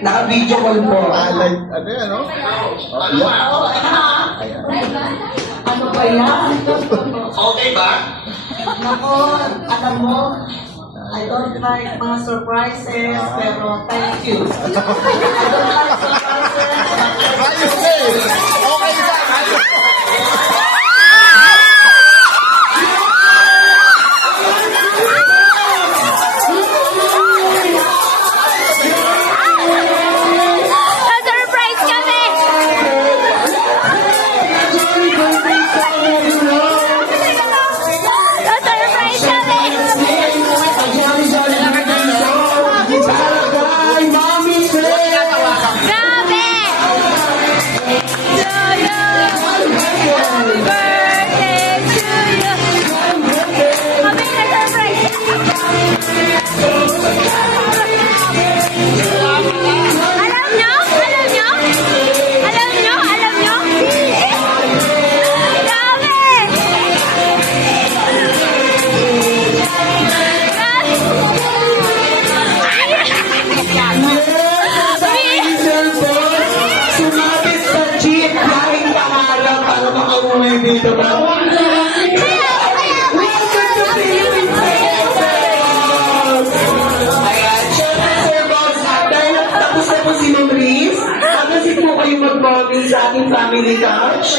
Naka-video call po. Like, ano yan, no? Ano ba yan? Okay ba? Nako, alam mo, I don't like mga surprises, pero thank you. I don't like surprises. Okay ba? Na-surprise kami! Na-surprise kami! Grabe! Birthday to you! Kami na-surprise! Alam nyo? Alam nyo? Alam nyo? Alam nyo? Grabe! Sumabit sa jeep kahit pangalan para makauwi dito ba? Ayan, syempre Sir Boss, dahil tapos na po si Ma'am Riz, kasi po kayo mag-bonding sa ating family couch.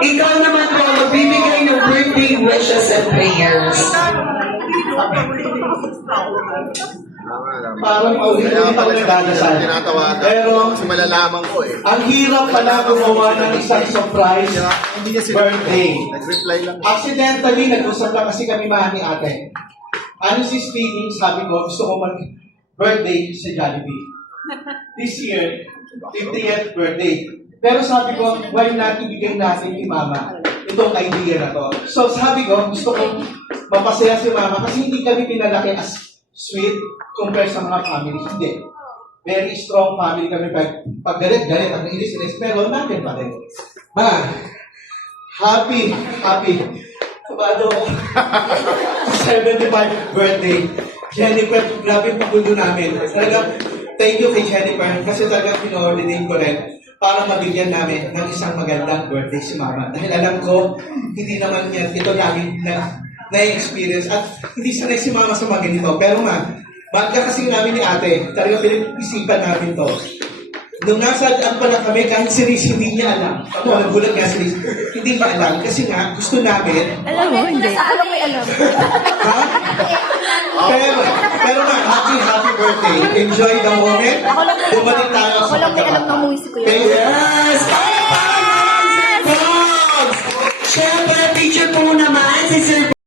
Ikaw naman po, magbibigay ng birthday wishes and prayers. Parang ulit-ulit ako nagdadasal. Tinatawagan. Pero, Kasi malalaman ko eh. ang hirap pala gumawa ng isang surprise Hindi niya sila. birthday. Nag-reply lang. Accidentally, nag-usap lang kasi kami ni ate. Honestly speaking, sabi ko, gusto ko mag-birthday sa Jollibee. This year, 50th birthday. Pero sabi ko, why not ibigay natin kay mama itong idea na to. So sabi ko, gusto ko mapasaya si mama kasi hindi kami pinalaki as sweet compared sa mga family. Hindi. Very strong family kami. Pag galit-galit, ang inis-inis, pero natin pa rin. Ma, happy. Kabado ko. 75th birthday. Jennifer, grabe yung pagulo namin. Talagang, thank you kay Jennifer kasi talagang pino-holiday ko rin para mabigyan namin ng isang magandang birthday si Mama. Dahil alam ko, hindi naman yan, ito lagi na-experience at hindi sanay si Mama sa mga ganito. Pero bagka kasi namin ni ate, talagang pinag-isipan namin to. Nung nasa daan pala kami, kahit si Riz, hindi niya alam. Ako, nagulat nga si Riz, hindi ba alam? Kasi nga, gusto namin. Alam mo, hindi. Ano may alam? Ha? Pero happy birthday. Enjoy the moment. Bumalik tayo sa Ako lang may alam ng movies ko yun. Yes! Siyempre, picture po naman si Sir